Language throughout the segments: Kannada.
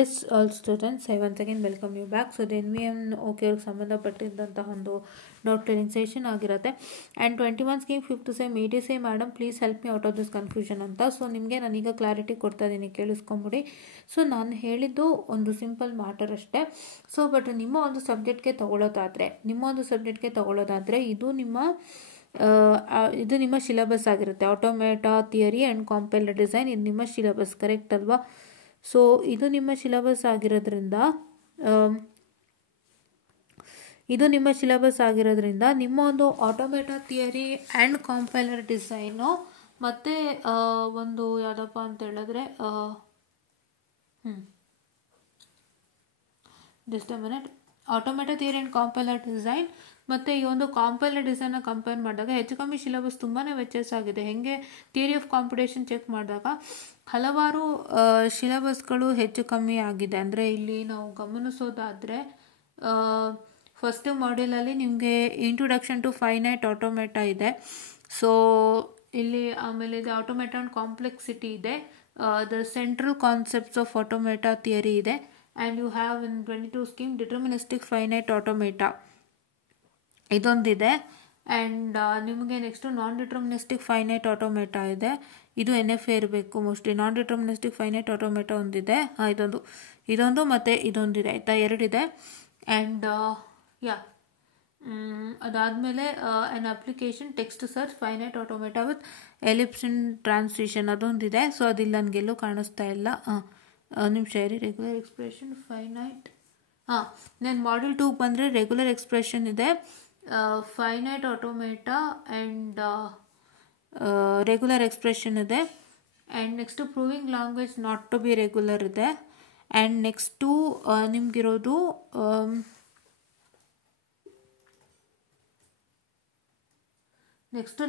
S all students, I once again welcome you back. So NVM okay ಅವ್ರಿಗೆ ಸಂಬಂಧಪಟ್ಟಿದ್ದಂತಹ ಒಂದು ಡೌಟ್ ಕ್ಲಿಯರಿಂಗ್ ಸೆಷನ್ ಆಗಿರುತ್ತೆ. And 21 scheme 5th sem ETC madam please help me out of this confusion ಅಂತ. ಸೊ ನಿಮಗೆ ನಾನೀಗ ಕ್ಲಾರಿಟಿ ಕೊಡ್ತಾ ಇದ್ದೀನಿ, ಕೇಳಿಸ್ಕೊಂಬಿಡಿ. ಸೊ ನಾನು ಹೇಳಿದ್ದು ಒಂದು ಸಿಂಪಲ್ ಮ್ಯಾಟರ್ ಅಷ್ಟೇ. ಸೊ ಬಟ್ ನಿಮ್ಮ ಒಂದು ಸಬ್ಜೆಕ್ಟ್ಗೆ ತಗೊಳ್ಳೋದಾದರೆ ಇದು ನಿಮ್ಮ ಸಿಲೆಬಸ್ ಆಗಿರುತ್ತೆ. ಆಟೋಮೇಟಾ ಥಿಯರಿ ಆ್ಯಂಡ್ ಕಾಂಪೈಲರ್ ಡಿಸೈನ್ ಇದು ನಿಮ್ಮ ಸಿಲೆಬಸ್, ಕರೆಕ್ಟ್ ಅಲ್ವಾ? ಸೊ ಇದು ನಿಮ್ಮ ಸಿಲೆಬಸ್ ಆಗಿರೋದ್ರಿಂದ ನಿಮ್ಮ ಒಂದು automata theory and compiler design ಮತ್ತು ಒಂದು ಯಾವುದಪ್ಪ ಅಂತ ಹೇಳಿದ್ರೆ just a minute, automata theory and compiler design ಮತ್ತು ಈ ಒಂದು ಕಾಂಪೈಲರ್ ಡಿಸೈನ್ನ ಕಂಪೇರ್ ಮಾಡಿದಾಗ ಹೆಚ್ಚು ಕಮ್ಮಿ ಸಿಲೆಬಸ್ ತುಂಬಾ ವ್ಯತ್ಯಾಸ ಆಗಿದೆ. ಹೇಗೆ ಥಿಯರಿ ಆಫ್ ಕಾಂಪಿಟೇಷನ್ ಚೆಕ್ ಮಾಡಿದಾಗ ಹಲವಾರು ಸಿಲೆಬಸ್ಗಳು ಹೆಚ್ಚು ಕಮ್ಮಿ ಆಗಿದೆ. ಅಂದರೆ ಇಲ್ಲಿ ನಾವು ಗಮನಿಸೋದಾದರೆ ಫಸ್ಟ್ ಮಾಡ್ಯೂಲಲ್ಲಿ ನಿಮಗೆ ಇಂಟ್ರೊಡಕ್ಷನ್ ಟು ಫೈನೈಟ್ ಆಟೋಮೇಟಾ ಇದೆ. ಸೊ ಇಲ್ಲಿ ಆಮೇಲೆ ಇದು ಆಟೋಮೇಟಾ ಆ್ಯಂಡ್ ಕಾಂಪ್ಲೆಕ್ಸಿಟಿ ಇದೆ, the central concepts of automata theory ಇದೆ. And you have in 22 scheme deterministic finite automata ಇದೊಂದಿದೆ. ಆ್ಯಂಡ್ ನಿಮಗೆ next non deterministic finite automata ಇದೆ. ಇದು NFA ಇರಬೇಕು mostly. Non deterministic finite automata ಒಂದಿದೆ, ಇದೊಂದು ಮತ್ತು ಇದೊಂದಿದೆ, ಆಯಿತಾ, ಎರಡಿದೆ. ಆ್ಯಂಡ್ ಅದಾದಮೇಲೆ an application text search finite automata with ellipse in transition ಅದೊಂದಿದೆ. ಸೊ ಅದಿಲ್ಲ, ನನಗೆಲ್ಲೂ ಕಾಣಿಸ್ತಾ ಇಲ್ಲ. ನಿಮಿಷ ಇರಿ. ರೆಗ್ಯುಲರ್ ಎಕ್ಸ್ಪ್ರೆಷನ್ ಫೈನೈಟ್, ನಾನು ಮಾಡ್ಯೂಲ್ 2 ಬಂದರೆ ರೆಗ್ಯುಲರ್ ಎಕ್ಸ್ಪ್ರೆಷನ್ ಇದೆ, finite automata and regular expression ಇದೆ. And next proving language not to be regular ಇದೆ. ಆ್ಯಂಡ್ ನೆಕ್ಸ್ಟು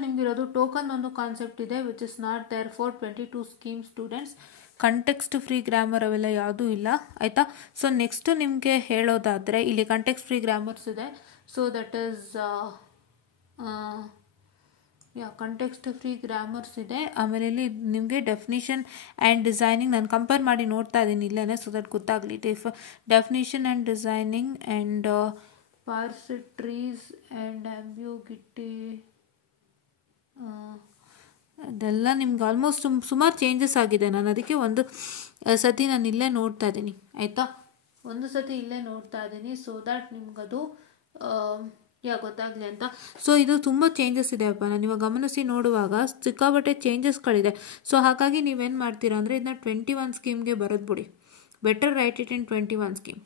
ನಿಮಗಿರೋದು ಟೋಕನ್ ಒಂದು ಕಾನ್ಸೆಪ್ಟ್ ಇದೆ, which is not there for 22 scheme students. Context free grammar ಅವೆಲ್ಲ ಯಾವುದೂ ಇಲ್ಲ, ಆಯಿತಾ. ಸೊ ನೆಕ್ಸ್ಟು ನಿಮಗೆ ಹೇಳೋದಾದರೆ ಇಲ್ಲಿ ಕಂಟೆಕ್ಸ್ಟ್ ಫ್ರೀ ಗ್ರಾಮರ್ಸ್ ಇದೆ. So that is context free grammars ಇದೆ. ಆಮೇಲೆ ಇಲ್ಲಿ ನಿಮಗೆ ಡೆಫಿನಿಷನ್ ಆ್ಯಂಡ್ ಡಿಸೈನಿಂಗ್ ನಾನು ಕಂಪೇರ್ ಮಾಡಿ ನೋಡ್ತಾ ಇದ್ದೀನಿ ಇಲ್ಲೇ, ಸೊ ದಟ್ ಗೊತ್ತಾಗಲಿ. Definition and designing and parse trees and ambiguity ಅದೆಲ್ಲ ನಿಮ್ಗೆ ಆಲ್ಮೋಸ್ಟ್ ಸುಮಾರು ಚೇಂಜಸ್ ಆಗಿದೆ. ನಾನು ಅದಕ್ಕೆ ಒಂದು ಸತಿ ನಾನು ಇಲ್ಲೇ ನೋಡ್ತಾ ಇದ್ದೀನಿ, ಆಯಿತಾ, ಸೊ ದ್ಯಾಟ್ ನಿಮ್ಗದು ಗೊತ್ತಾಗಲಿ ಅಂತ. ಸೊ ಇದು ತುಂಬ ಚೇಂಜಸ್ ಇದೆ ಅಪ್ಪ, ನಾನು ಇವಾಗ ಗಮನಿಸಿ ನೋಡುವಾಗ ಸಿಕ್ಕಾಬಟ್ಟೆ ಚೇಂಜಸ್ಗಳಿದೆ. ಸೊ ಹಾಗಾಗಿ ನೀವೇನು ಮಾಡ್ತೀರಾ ಅಂದರೆ ಇದನ್ನ 21 ಸ್ಕೀಮ್ಗೆ ಬರೆದ್ಬಿಡಿ. Better write it in 21 scheme.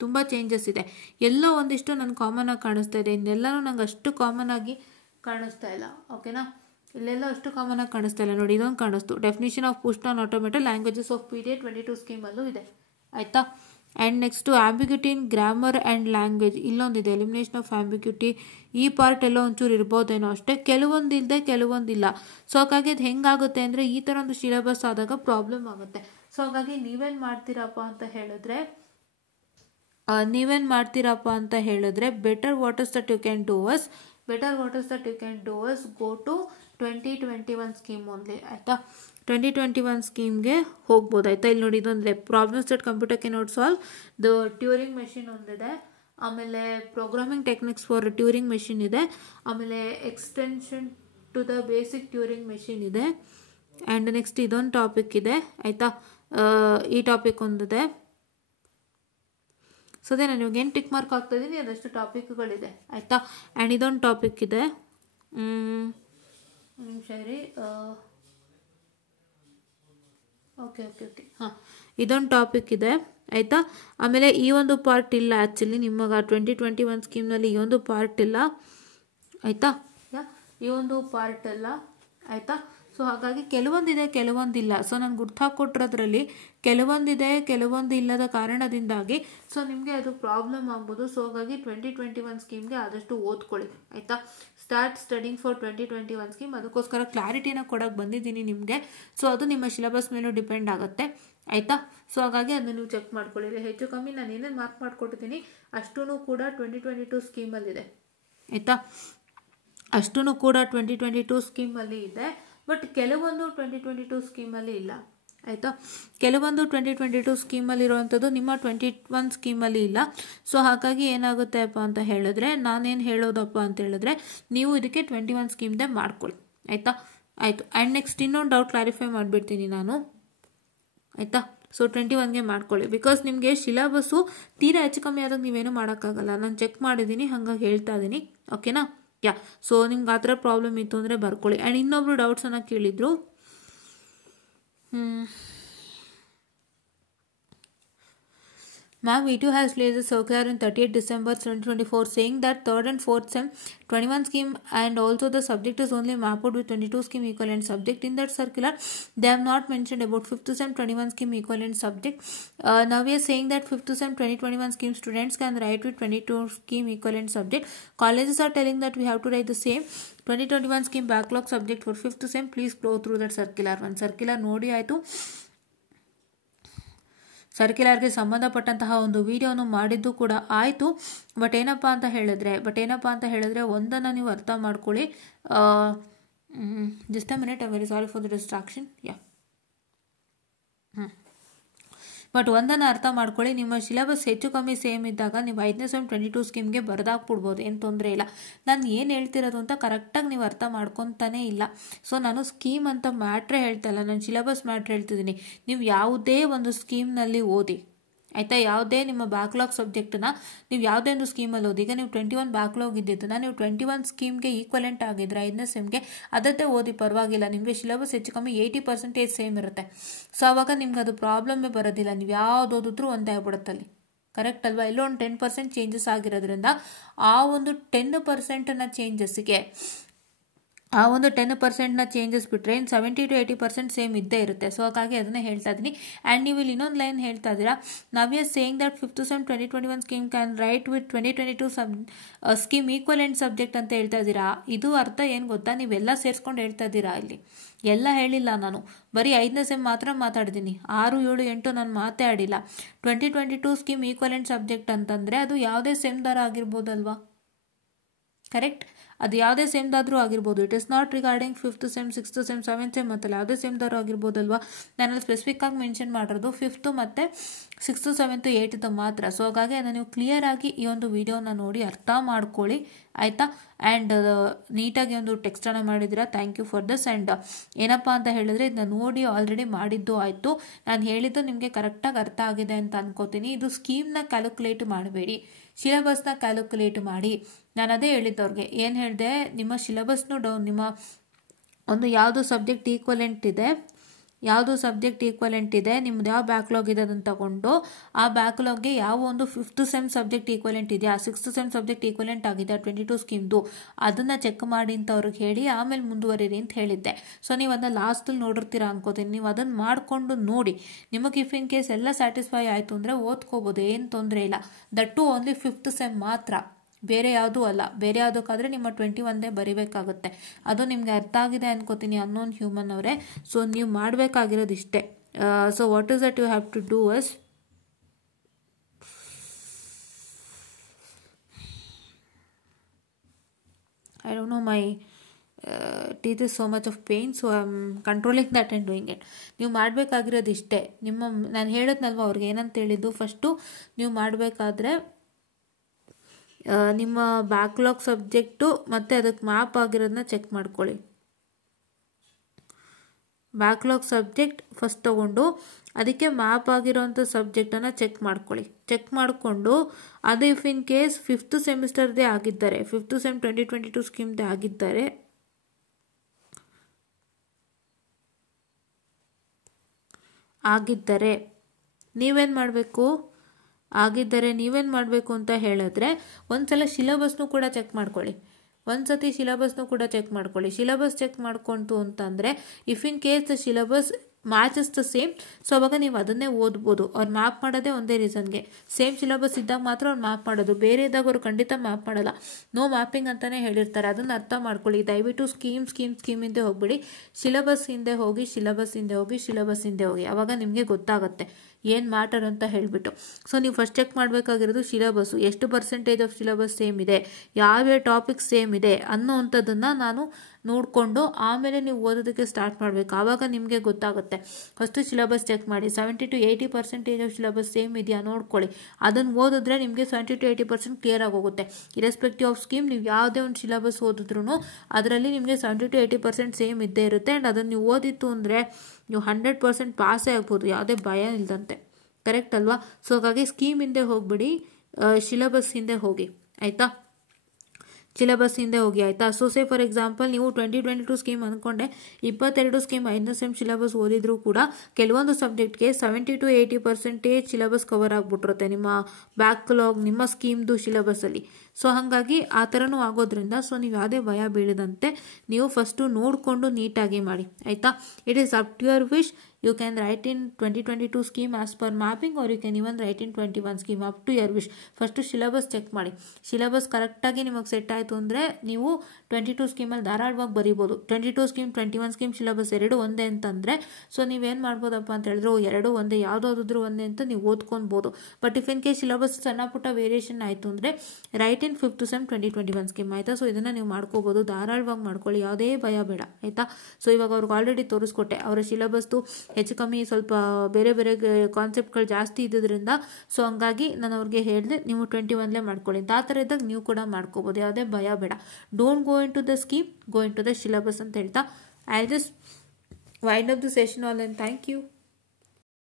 ತುಂಬ ಚೇಂಜಸ್ ಇದೆ. ಎಲ್ಲೋ ಒಂದಿಷ್ಟು ನನಗೆ ಕಾಮನ್ ಆಗಿ ಕಾಣಿಸ್ತಾ ಇದೆ, ಇನ್ನೆಲ್ಲನೂ ನಂಗೆ ಅಷ್ಟು ಕಾಮನ್ ಆಗಿ ಕಾಣಿಸ್ತಾ ಇಲ್ಲ, ಓಕೆನಾ. ಇಲ್ಲೆಲ್ಲ ಅಷ್ಟು ಕಾಮನ್ ಆಗಿ ಕಾಣಿಸ್ತಾ ಇಲ್ಲ. ನೋಡಿ, ಇದೊಂದು ಕಾಣಿಸ್ತು, definition of post on automata languages of PDA 22 ಸ್ಕೀಮಲ್ಲೂ ಇದೆ, ಆಯಿತಾ. And next ambiguity in grammar and language ಇಲ್ಲೊಂದಿದೆ, ಎಲಿಮಿನೇಷನ್ ಆಫ್ ಆಂಬಿಗ್ಯೂಟಿ. ಈ ಪಾರ್ಟ್ ಎಲ್ಲ ಒಂಚೂರು ಇರ್ಬೋದೇನೋ ಅಷ್ಟೇ, ಕೆಲವೊಂದಿಲ್ಲದೆ ಕೆಲವೊಂದಿಲ್ಲ. ಸೊ ಹಾಗಾಗಿ ಅದು ಹೆಂಗಾಗುತ್ತೆ ಅಂದರೆ ಈ ಥರ ಒಂದು ಸಿಲೆಬಸ್ ಆದಾಗ ಪ್ರಾಬ್ಲಮ್ ಆಗುತ್ತೆ. ಸೊ ಹಾಗಾಗಿ ನೀವೇನು ಮಾಡ್ತೀರಪ್ಪ ಅಂತ ಹೇಳಿದ್ರೆ better what is that you can do is go to 2021 scheme only, ಆಯಿತಾ. 2021 ಸ್ಕೀಮ್ಗೆ ಹೋಗ್ಬೋದು, ಆಯಿತಾ. ಇಲ್ಲಿ ನೋಡಿ, ಇದೊಂದಿದೆ, problems that computer can not solve, the Turing machine ಒಂದಿದೆ. ಆಮೇಲೆ programming techniques for Turing machine ಇದೆ. ಆಮೇಲೆ extension to the basic Turing machine ಇದೆ. ಆ್ಯಂಡ್ ನೆಕ್ಸ್ಟ್ ಇದೊಂದು ಟಾಪಿಕ್ ಇದೆ, ಆಯಿತಾ. ಈ ಟಾಪಿಕ್ ಒಂದಿದೆ. ಸೊ ಅದೇ ನಾನು ಇವಾಗ ಏನು ಟಿಕ್ ಮಾರ್ಕ್ ಆಗ್ತಾ ಇದ್ದೀನಿ ಅದಷ್ಟು ಟಾಪಿಕ್ಗಳಿದೆ, ಆಯಿತಾ. ಆ್ಯಂಡ್ ಇದೊಂದು ಟಾಪಿಕ್ ಇದೆ, ನಿಮಿಷ ಇರಿ. ಓಕೆ, ಇದೊಂದು ಟಾಪಿಕ್ ಇದೆ, ಆಯಿತಾ. ಆಮೇಲೆ ಈ ಒಂದು ಪಾರ್ಟ್ ಇಲ್ಲ, ಆ್ಯಕ್ಚುಲಿ ನಿಮಗೆ 2021 ಸ್ಕೀಮ್ನಲ್ಲಿ ಈ ಒಂದು ಪಾರ್ಟ್ ಇಲ್ಲ, ಆಯಿತಾ. ಈ ಒಂದು ಪಾರ್ಟ್ ಇಲ್ಲ, ಆಯಿತಾ. ಸೊ ಹಾಗಾಗಿ ಕೆಲವೊಂದಿದೆ ಕೆಲವೊಂದಿಲ್ಲ. ಸೊ ನಾನು ಗುರ್ತಾಕೊಟ್ಟಿರೋದ್ರಲ್ಲಿ ಕೆಲವೊಂದಿದೆ ಕೆಲವೊಂದು ಇಲ್ಲದ ಕಾರಣದಿಂದಾಗಿ ಸೊ ನಿಮಗೆ ಅದು ಪ್ರಾಬ್ಲಮ್ ಆಗ್ಬೋದು. ಸೊ ಹಾಗಾಗಿ 2021 ಸ್ಕೀಮ್ಗೆ ಆದಷ್ಟು ಓದ್ಕೊಳ್ಳಿ, ಆಯಿತಾ. Start studying for 2021 scheme. ಅದಕ್ಕೋಸ್ಕರ ಕ್ಲಾರಿಟಿನ ಕೊಡೋಕ್ಕೆ ಬಂದಿದ್ದೀನಿ ನಿಮಗೆ. ಸೊ ಅದು ನಿಮ್ಮ ಸಿಲೆಬಸ್ ಮೇಲೂ ಡಿಪೆಂಡ್ ಆಗುತ್ತೆ, ಆಯಿತಾ. ಸೊ ಹಾಗಾಗಿ ಅದನ್ನು ನೀವು ಚೆಕ್ ಮಾಡ್ಕೊಳ್ಳಿ. ಹೆಚ್ಚು ಕಮ್ಮಿ ನಾನು ಏನೇನು ಮಾರ್ಕ್ ಮಾಡ್ಕೊಟ್ಟಿದ್ದೀನಿ ಅಷ್ಟೂ ಕೂಡ 2022 ಸ್ಕೀಮಲ್ಲಿದೆ, ಆಯಿತಾ. ಅಷ್ಟೂ ಕೂಡ 2022 ಸ್ಕೀಮಲ್ಲಿ ಇದೆ. ಬಟ್ ಕೆಲವೊಂದು 2022 ಸ್ಕೀಮಲ್ಲಿ ಇಲ್ಲ, ಆಯಿತಾ. ಕೆಲವೊಂದು 2022 ಸ್ಕೀಮಲ್ಲಿರುವಂಥದ್ದು ನಿಮ್ಮ 21 ಸ್ಕೀಮಲ್ಲಿ ಇಲ್ಲ. ಸೊ ಹಾಗಾಗಿ ಏನಾಗುತ್ತೆಪ್ಪ ಅಂತ ಹೇಳಿದ್ರೆ, ನಾನೇನು ಹೇಳೋದಪ್ಪ ಅಂತ ಹೇಳಿದ್ರೆ, ನೀವು ಇದಕ್ಕೆ 21 ಸ್ಕೀಮ್ದೇ ಮಾಡ್ಕೊಳ್ಳಿ ಆಯಿತಾ. ಆಯಿತು. ಆ್ಯಂಡ್ ನೆಕ್ಸ್ಟ್ ಇನ್ನೊಂದು ಡೌಟ್ ಕ್ಲಾರಿಫೈ ಮಾಡಿಬಿಡ್ತೀನಿ ನಾನು ಆಯಿತಾ. ಸೊ 21ಗೆ ಮಾಡ್ಕೊಳ್ಳಿ. ಬಿಕಾಸ್ ನಿಮಗೆ ಸಿಲೆಬಸ್ಸು ತೀರಾ ಹೆಚ್ಚು ಕಮ್ಮಿ ಆದಾಗ ನೀವೇನು ಮಾಡೋಕ್ಕಾಗಲ್ಲ. ನಾನು ಚೆಕ್ ಮಾಡಿದ್ದೀನಿ, ಹಾಗಾಗಿ ಹೇಳ್ತಾ ಇದ್ದೀನಿ. ಓಕೆನಾ. ಸೊ ನಿಮ್ಗೆ ಆ ಥರ ಪ್ರಾಬ್ಲಮ್ ಇತ್ತು ಅಂದರೆ ಬರ್ಕೊಳ್ಳಿ. ಆ್ಯಂಡ್ ಇನ್ನೊಬ್ರು ಡೌಟ್ಸನ್ನು ಕೇಳಿದರು. Ma'am, V2 has released a circular on 30th December 2024 saying that 3rd and 4th SEM 21 scheme and also the subject is only mapped with 22 scheme equivalent subject. In that circular, they have not mentioned about 5th SEM 21 scheme equivalent subject. Now we are saying that 5th SEM 2021 scheme students can write with 22 scheme equivalent subject. Colleges are telling that we have to write the same 2021 scheme backlog subject for 5th SEM. Please go through that circular. One circular ನೋಡಿ ಆಯಿತು. ಸರ್ಕ್ಯುಲರ್ಗೆ ಸಂಬಂಧಪಟ್ಟಂತಹ ಒಂದು ವಿಡಿಯೋನು ಮಾಡಿದ್ದು ಕೂಡ ಆಯಿತು. ಬಟ್ ಏನಪ್ಪ ಅಂತ ಹೇಳಿದ್ರೆ ಒಂದನ್ನು ನೀವು ಅರ್ಥ ಮಾಡ್ಕೊಳ್ಳಿ. Just a minute, I very sorry for the distraction. But ಒಂದನ್ನು ಅರ್ಥ ಮಾಡ್ಕೊಳ್ಳಿ, ನಿಮ್ಮ ಸಿಲೆಬಸ್ ಹೆಚ್ಚು ಕಮ್ಮಿ ಸೇಮ್ ಇದ್ದಾಗ ನೀವು 5ನೇ ಸೆಮ್ 22 ಸ್ಕೀಮ್ಗೆ ಬರೆದಾಕ್ಬಿಡ್ಬೋದು, ಏನು ತೊಂದರೆ ಇಲ್ಲ. ನಾನು ಏನು ಹೇಳ್ತಿರೋದು ಅಂತ ಕರೆಕ್ಟಾಗಿ ನೀವು ಅರ್ಥ ಮಾಡ್ಕೊತಾನೇ ಇಲ್ಲ. ಸೊ ನಾನು ಸ್ಕೀಮ್ ಅಂತ ಮ್ಯಾಟ್ರೇ ಹೇಳ್ತಾ ಇಲ್ಲ, ನಾನು ಸಿಲೆಬಸ್ ಮ್ಯಾಟ್ರ್ ಹೇಳ್ತಿದ್ದೀನಿ. ನೀವು ಯಾವುದೇ ಒಂದು ಸ್ಕೀಮ್ನಲ್ಲಿ ಓದಿ ಆಯಿತಾ. ಯಾವುದೇ ನಿಮ್ಮ ಬ್ಯಾಕ್ಲಾಗ್ ಸಬ್ಜೆಕ್ಟನ್ನ ನೀವು ಯಾವುದೇ ಒಂದು ಸ್ಕೀಮಲ್ಲಿ ಓದಿ. ಈಗ ನೀವು 21 ಬ್ಯಾಕ್ಲಾಗ್ ಇದ್ದಿದ್ದನ್ನು ನೀವು 21 ಸ್ಕೀಮ್ಗೆ ಈಕ್ವಲೆಂಟ್ ಆಗಿದ್ರೆ 5ನೇ ಸೆಮ್ಗೆ ಅದನ್ನೇ ಓದಿ, ಪರವಾಗಿಲ್ಲ. ನಿಮಗೆ ಸಿಲೆಬಸ್ ಹೆಚ್ಚು ಕಮ್ಮಿ 80% ಸೇಮ್ ಇರುತ್ತೆ. ಸೊ ಆವಾಗ ನಿಮ್ಗೆ ಅದು ಪ್ರಾಬ್ಲಮ್ಮೇ ಬರೋದಿಲ್ಲ. ನೀವು ಯಾವ್ದು ಓದಿದ್ರೂ ಒಂದೇ ಆಗ್ಬಿಡುತ್ತಲ್ಲಿ, ಕರೆಕ್ಟ್ ಅಲ್ವಾ. ಎಲ್ಲೋ ಒಂದು 10% ಚೇಂಜಸ್ ಆಗಿರೋದ್ರಿಂದ ಆ ಒಂದು 10% ಚೇಂಜಸ್ಗೆ ಆ ಒಂದು 10% ಚೇಂಜಸ್ ಬಿಟ್ಟರೆ ಇನ್ನು 70 to 80% ಸೇಮ್ ಇದ್ದೇ ಇರುತ್ತೆ. ಸೊ ಹಾಗಾಗಿ ಅದನ್ನೇ ಹೇಳ್ತಾ ಇದ್ದೀನಿ. ಆ್ಯಂಡ್ ನೀವು ಇಲ್ಲಿ ಇನ್ನೊಂದು ಲೈನ್ ಹೇಳ್ತಾ ಇದ್ದೀರಾ, ನಾವು we are saying that 5th SEM 2021 scheme can write with 2022 scheme equivalent subject ಅಂತ ಹೇಳ್ತಾ ಇದ್ದೀರಾ. ಇದು ಅರ್ಥ ಏನು ಗೊತ್ತಾ, ನೀವೆಲ್ಲ ಸೇರಿಸ್ಕೊಂಡು ಹೇಳ್ತಾ ಇದ್ದೀರಾ. ಇಲ್ಲಿ ಎಲ್ಲ ಹೇಳಿಲ್ಲ ನಾನು, ಬರೀ 5ನೇ ಸೆಮ್ ಮಾತ್ರ ಮಾತಾಡಿದ್ದೀನಿ. 6, 7, 8 ನಾನು ಮಾತೇ ಆಡಿಲ್ಲ. 2022 ಸ್ಕೀಮ್ ಈಕ್ವಲೆಂಟ್ ಸಬ್ಜೆಕ್ಟ್ ಅಂತಂದರೆ ಅದು ಯಾವುದೇ ಸೆಮ್ದಾರ ಆಗಿರ್ಬೋದಲ್ವಾ, ಕರೆಕ್ಟ್. ಅದು ಯಾವುದೇ ಸೆಮ್ದಾದ್ರೂ ಆಗಿರ್ಬೋದು. It is not regarding 5th SEM 6th SEM 7th SEM ಅಂತಲ್ಲ, ಯಾವುದೇ ಸೆಮ್ದಾರು ಆಗಿರ್ಬೋದಲ್ವಾ. ನಾನಲ್ಲಿ ಸ್ಪೆಸಿಫಿಕ್ಕಾಗಿ ಮೆನ್ಷನ್ ಮಾಡಿರೋದು 5th ಮತ್ತು 6th 7th 8th ಮಾತ್ರ. ಸೊ ಹಾಗಾಗಿ ಅದನ್ನು ನೀವು ಕ್ಲಿಯರಾಗಿ ಈ ಒಂದು ವಿಡಿಯೋನ ನೋಡಿ ಅರ್ಥ ಮಾಡ್ಕೊಳ್ಳಿ ಆಯಿತಾ. ಆ್ಯಂಡ್ ನೀಟಾಗಿ ಒಂದು ಟೆಕ್ಸ್ಟನ್ನು ಮಾಡಿದ್ದೀರಾ, thank you for this. And ಏನಪ್ಪ ಅಂತ ಹೇಳಿದ್ರೆ ಇದನ್ನ ನೋಡಿ ಆಲ್ರೆಡಿ ಮಾಡಿದ್ದು ಆಯಿತು. ನಾನು ಹೇಳಿದ್ದು ನಿಮಗೆ ಕರೆಕ್ಟಾಗಿ ಅರ್ಥ ಆಗಿದೆ ಅಂತ ಅನ್ಕೋತೀನಿ. ಇದು ಸ್ಕೀಮ್ನ ಕ್ಯಾಲ್ಕುಲೇಟ್ ಮಾಡಬೇಡಿ, ಸಿಲೆಬಸ್ನ ಕ್ಯಾಲ್ಕುಲೇಟ್ ಮಾಡಿ. ನಾನು ಅದೇ ಹೇಳಿದ್ದವ್ರಿಗೆ, ಏನು ಹೇಳಿದೆ, ನಿಮ್ಮ ಸಿಲೆಬಸ್ನು ನಿಮ್ಮ ಒಂದು ಯಾವುದು ಸಬ್ಜೆಕ್ಟ್ ಈಕ್ವಲೆಂಟ್ ಇದೆ, ನಿಮ್ದು ಯಾವ ಬ್ಯಾಕ್ಲಾಗ್ ಇದೆ ಅದನ್ನು ತಗೊಂಡು ಆ ಬ್ಯಾಕ್ಲಾಗ್ಗೆ ಯಾವ ಒಂದು 5th SEM ಸಬ್ಜೆಕ್ಟ್ ಈಕ್ವಲೆಂಟ್ ಇದೆಯಾ, 6th SEM ಸಬ್ಜೆಕ್ಟ್ ಈಕ್ವಲೆಂಟ್ ಆಗಿದೆ 22 ಸ್ಕೀಮ್ದು, ಅದನ್ನು ಚೆಕ್ ಮಾಡಿ ಅಂತ ಅವ್ರಿಗೆ ಹೇಳಿ ಆಮೇಲೆ ಮುಂದುವರಿರಿ ಅಂತ ಹೇಳಿದ್ದೆ. ಸೊ ನೀವು ಅದನ್ನ ಲಾಸ್ಟಲ್ಲಿ ನೋಡಿರ್ತೀರಾ ಅನ್ಕೋತೀನಿ. ನೀವು ಅದನ್ನು ಮಾಡಿಕೊಂಡು ನೋಡಿ. ನಿಮಗೆ ಇಫ್ ಇನ್ ಕೇಸ್ ಎಲ್ಲ ಸ್ಯಾಟಿಸ್ಫೈ ಆಯಿತು ಅಂದರೆ ಓದ್ಕೋಬೋದು, ಏನು ತೊಂದರೆ ಇಲ್ಲ. ದಟ್ಟು ಓನ್ಲಿ 5th SEM ಮಾತ್ರ, ಬೇರೆ ಯಾವುದೂ ಅಲ್ಲ. ಬೇರೆ ಯಾವುದಕ್ಕಾದರೆ ನಿಮ್ಮ 21 ಬರಿಬೇಕಾಗುತ್ತೆ. ಅದು ನಿಮಗೆ ಅರ್ಥ ಆಗಿದೆ ಅನ್ಕೋತೀನಿ ಅನ್ನೋನ್ ಹ್ಯೂಮನ್ ಅವರೇ. ಸೊ ನೀವು ಮಾಡಬೇಕಾಗಿರೋದು ಇಷ್ಟೇ. So what is that you have to do is, I don't know, my teeth is so much of pain, so I am controlling that and doing it. ನೀವು ಮಾಡಬೇಕಾಗಿರೋದು ಇಷ್ಟೇ. ನಾನು ಹೇಳಿದ್ನಲ್ವ ಅವ್ರಿಗೆ ಏನಂತ ಹೇಳಿದ್ದು, ಫಸ್ಟು ನೀವು ಮಾಡಬೇಕಾದ್ರೆ ನಿಮ್ಮ ಬ್ಯಾಕ್ಲಾಗ್ ಸಬ್ಜೆಕ್ಟು ಮತ್ತು ಅದಕ್ಕೆ ಮ್ಯಾಪ್ ಆಗಿರೋದನ್ನ ಚೆಕ್ ಮಾಡ್ಕೊಳ್ಳಿ. ಬ್ಯಾಕ್ಲಾಗ್ ಸಬ್ಜೆಕ್ಟ್ ಫಸ್ಟ್ ತೊಗೊಂಡು ಅದಕ್ಕೆ ಮ್ಯಾಪ್ ಆಗಿರೋಂಥ ಸಬ್ಜೆಕ್ಟನ್ನು ಚೆಕ್ ಮಾಡ್ಕೊಳ್ಳಿ. ಚೆಕ್ ಮಾಡಿಕೊಂಡು ಅದು ಇಫ್ ಇನ್ ಕೇಸ್ 5th ಸೆಮಿಸ್ಟರ್ದೇ ಆಗಿದ್ದಾರೆ, 5th SEM 2022 ಸ್ಕೀಮ್ದೇ ಆಗಿದ್ದರೆ ನೀವೇನು ಮಾಡಬೇಕು ಅಂತ ಹೇಳಿದ್ರೆ ಒಂದ್ಸಲ ಸಿಲೆಬಸ್ನು ಕೂಡ ಚೆಕ್ ಮಾಡ್ಕೊಳ್ಳಿ. ಸಿಲೆಬಸ್ ಚೆಕ್ ಮಾಡ್ಕೊಂತು ಅಂತಂದರೆ if in case the syllabus matches the same, so ಅವಾಗ ನೀವು ಅದನ್ನೇ ಓದ್ಬೋದು. ಅವ್ರು ಮ್ಯಾಪ್ ಮಾಡೋದೇ ಒಂದೇ ರೀಸನ್ಗೆ, ಸೇಮ್ ಸಿಲೆಬಸ್ ಇದ್ದಾಗ ಮಾತ್ರ ಅವ್ರು ಮ್ಯಾಪ್ ಮಾಡೋದು, ಬೇರೆ ಇದ್ದಾಗ ಅವರು ಖಂಡಿತ ಮ್ಯಾಪ್ ಮಾಡಲ್ಲ. ನೋ ಮ್ಯಾಪಿಂಗ್ ಅಂತಲೇ ಹೇಳಿರ್ತಾರೆ. ಅದನ್ನು ಅರ್ಥ ಮಾಡ್ಕೊಳ್ಳಿ. ದಯವಿಟ್ಟು ಸ್ಕೀಮ್ ಹಿಂದೆ ಹೋಗ್ಬಿಡಿ, ಸಿಲೆಬಸ್ ಹಿಂದೆ ಹೋಗಿ. ಆವಾಗ ನಿಮಗೆ ಗೊತ್ತಾಗುತ್ತೆ ಏನು ಮ್ಯಾಟರ್ ಅಂತ ಹೇಳಿಬಿಟ್ಟು. ಸೊ ನೀವು ಫಸ್ಟ್ ಚೆಕ್ ಮಾಡಬೇಕಾಗಿರೋದು ಸಿಲೆಬಸ್ಸು ಎಷ್ಟು ಪರ್ಸೆಂಟೇಜ್ ಆಫ್ ಸಿಲೆಬಸ್ ಸೇಮ್ ಇದೆ, ಯಾವ್ಯಾವ ಟಾಪಿಕ್ಸ್ ಸೇಮ್ ಇದೆ ಅನ್ನೋವಂಥದ್ದನ್ನು ನಾನು ನೋಡಿಕೊಂಡು ಆಮೇಲೆ ನೀವು ಓದೋದಕ್ಕೆ ಸ್ಟಾರ್ಟ್ ಮಾಡಬೇಕು. ಆವಾಗ ನಿಮಗೆ ಗೊತ್ತಾಗುತ್ತೆ. ಫಸ್ಟು ಸಿಲೆಬಸ್ ಚೆಕ್ ಮಾಡಿ, 70 to 80% ಆಫ್ ಸಿಲೆಬಸ್ ಸೇಮ್ ಇದೆಯಾ ನೋಡ್ಕೊಳ್ಳಿ. ಅದನ್ನು ಓದಿದ್ರೆ ನಿಮಗೆ 70 to 80% ಕ್ಲಿಯರ್ ಆಗೋಗುತ್ತೆ. ಇರೆಸ್ಪೆಕ್ಟಿವ್ ಆಫ್ ಸ್ಕೀಮ್ ನೀವು ಯಾವುದೇ ಒಂದು ಸಿಲೆಬಸ್ ಓದಿದ್ರು ಅದರಲ್ಲಿ ನಿಮಗೆ 70 to 80% ಸೇಮ್ ಇದ್ದೇ ಇರುತ್ತೆ. ಆ್ಯಂಡ್ ಅದನ್ನು ನೀವು ಓದಿತ್ತು ಅಂದರೆ ನೀವು 100% ಪಾಸೇ ಆಗ್ಬೋದು, ಯಾವುದೇ ಭಯ ಇಲ್ಲದಂತೆ. ಕರೆಕ್ಟ್ ಅಲ್ವಾ? ಸೊ ಹಾಗಾಗಿ ಸ್ಕೀಮ್ ಹಿಂದೆ ಹೋಗ್ಬಿಡಿ, ಸಿಲೆಬಸ್ ಹಿಂದೆ ಹೋಗಿ, ಆಯಿತಾ? ಸಿಲೆಬಸ್ ಹಿಂದೆ ಹೋಗಿ, ಆಯಿತಾ? ಸೊ ಸೇ ಫಾರ್ ಎಕ್ಸಾಂಪಲ್ ನೀವು 2022 ಸ್ಕೀಮ್ ಅಂದ್ಕೊಂಡೆ 22 ಸ್ಕೀಮ್ 5ನೇ ಸೆಮ್ ಸಿಲೆಬಸ್ ಓದಿದ್ರು ಕೂಡ ಕೆಲವೊಂದು ಸಬ್ಜೆಕ್ಟ್ಗೆ 70 to 80% ಸಿಲೆಬಸ್ ಕವರ್ ಆಗಿಬಿಟ್ಟಿರುತ್ತೆ ನಿಮ್ಮ ಬ್ಯಾಕ್ಲಾಗ್, ನಿಮ್ಮ ಸ್ಕೀಮ್ದು ಸಿಲೆಬಸ್ಸಲ್ಲಿ. ಸೊ ಹಾಗಾಗಿ ಆ ಥರನೂ ಆಗೋದ್ರಿಂದ ಸೊ ನೀವು ಯಾವುದೇ ಭಯ ಬೀಳದಂತೆ ನೀವು ಫಸ್ಟು ನೋಡಿಕೊಂಡು ನೀಟಾಗಿ ಮಾಡಿ, ಆಯಿತಾ? It is up to your wish. You can write in 2022 scheme as per mapping, or you can even write in 21 scheme, up to your wish. First syllabus check ಮಾಡಿ. ಸಿಲೆಬಸ್ ಕರೆಕ್ಟಾಗಿ ನಿಮಗೆ ಸೆಟ್ ಆಯಿತು ಅಂದರೆ ನೀವು 22 ಸ್ಕೀಮಲ್ಲಿ ಧಾರಾಳವಾಗಿ ಬರೀಬೋದು. 22 ಸ್ಕೀಮ್ 21 ಸ್ಕೀಮ್ ಸಿಲೆಬಸ್ ಎರಡು ಒಂದೇ ಅಂತಂದರೆ ಸೊ ನೀವೇನು ಮಾಡ್ಬೋದಪ್ಪ ಅಂತ ಹೇಳಿದ್ರೆ ಎರಡು ಒಂದೇ, ಯಾವುದಾದ್ರೂ ಒಂದೇ ಅಂತ ನೀವು ಓದ್ಕೊಬೋದು. But if in case syllabus ಸಣ್ಣ ಪುಟ್ಟ ವೇರಿಯೇಷನ್ ಆಯಿತು ಅಂದರೆ right in 5th sem 2021 scheme, ಆಯಿತಾ? ಸೊ ಇದನ್ನು ನೀವು ಮಾಡ್ಕೋಬೋದು, ಧಾರಾಳವಾಗಿ ಮಾಡ್ಕೊಳ್ಳಿ, ಯಾವುದೇ ಭಯ ಬೇಡ, ಆಯಿತಾ? ಸೊ ಇವಾಗ ಅವ್ರಿಗೆ ಆಲ್ರೆಡಿ ತೋರಿಸ್ಕೊಟ್ಟೆ ಅವರ ಸಿಲೆಬಸ್ದು ಹೆಚ್ಚು ಕಮ್ಮಿ ಸ್ವಲ್ಪ ಬೇರೆ ಬೇರೆ ಕಾನ್ಸೆಪ್ಟ್ಗಳು ಜಾಸ್ತಿ ಇದ್ದಿದ್ದರಿಂದ ಸೊ ಹಂಗಾಗಿ ನಾನು ಅವ್ರಿಗೆ ಹೇಳಿದೆ ನೀವು 21 ಮಾಡ್ಕೊಳ್ಳಿ. ಆ ಥರ ಇದ್ದಾಗ ನೀವು ಕೂಡ ಮಾಡ್ಕೋಬೋದು, ಯಾವುದೇ ಭಯ ಬೇಡ. Don't go into the scheme, go into the syllabus ಅಂತ ಹೇಳ್ತಾ I just wind up the session all, and thank you.